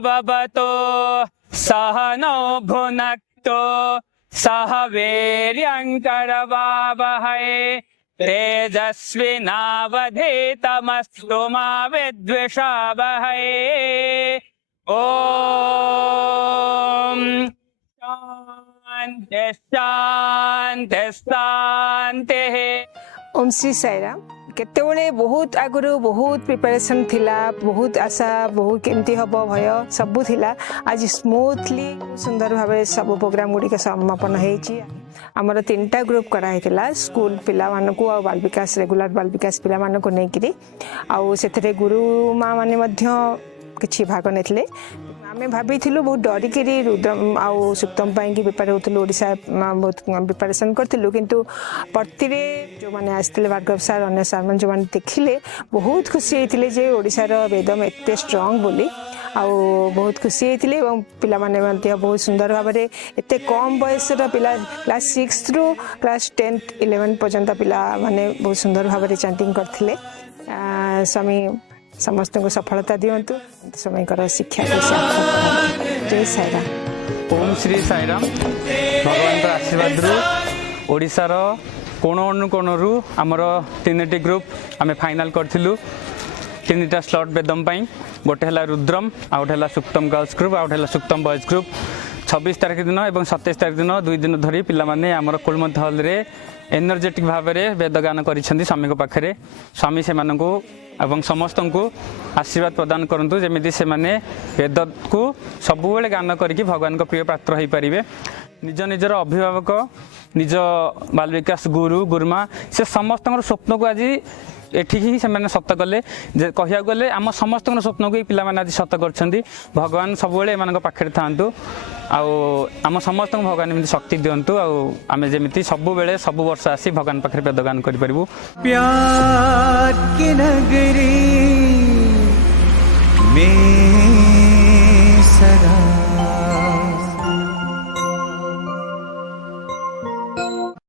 भवतु सह नो भुनक्तु सह वीर्यङ्करवावहै तेजस्विनावधीतमस्तु मा विद्विषावहै। ओम शांति शांति शांति। ओम श्री साईराम। केतेबेले बहुत आगुरु बहुत प्रिपरेशन थिला, बहुत आशा, बहुत केमती हम भय सबू थिला। आज स्मूथली सुंदर भाव सब प्रोग्राम गुड़िक समापन होती। आमर 3टा ग्रुप कराइला स्कूल पिला मानकु आ बाल विकास रेगुलर बाल विकास पिला मानकु नेकिरी आउ सेथरे गुरु माँ माने मध्य किछि भाग नेथिले। आमे भाबिथिलु बहुत डरिकेरी रुद्रम आउ सुक्तम पाई की प्रिपेयर होतलु ओडिसा बहुत प्रिपरेशन करथिलु किंतु प्रतिरे जो माने आस्थिले भार्गव सर अन्य सर मन जो माने देखिले बहुत खुशी हेतिले जे ओडिसा रो वेदम एते स्ट्रांग बोली आउ बहुत खुशी हेतिले एवं पिला माने मध्य बहुत सुंदर भाबरे एते कम बयस रो पिला क्लास 6 रु क्लास 10 11 पर्यंत पिला माने बहुत सुंदर भाबरे चैंटिंग करथिले। स्वामी समस्त को सफलता दिंतु समय शिक्षा जय साईराम। ओम श्री साईराम। भगवान आशीर्वाद ओडिशार कोण अनुकोणरू आमर 3टी ग्रुप आम फाइनाल करूँ। 3टा स्लॉट बेदम पाई गोटे है रुद्रम आउ गोटे है सुक्तम गर्ल्स ग्रुप आउ गोटे है सुक्तम बॉयज ग्रुप। 26 तारीख दिन और 27 तारीख दिन 2 दिन धरी पिला माने आमर कुलमत हल रे एनर्जेटिक भाव में वेदगान करिसेंती स्वामी को पाखरे। स्वामी से मानकु एवं समस्त को आशीर्वाद प्रदान करंतु जेमिति से माने वेद को सबुबेले गान करके भगवान को प्रिय पात्र हो पारे। निज निजर अभिभावक निज बाल विकास गुरु गुरुमा से समस्त स्वप्न को आज एठी ही से मैंने सत कले कहिया गले आम समस्त स्वप्न को पिला माने आज सत करछंती। भगवान सबुबेले एमान पाखरे थांतु आउ आम समस्त भगवान एमती शक्ति दिंतु आम जमी सबु बेले सबु वर्ष आसी भगवान पाखे वेदगान कर पारिबु। प्यार की नगरी में सदा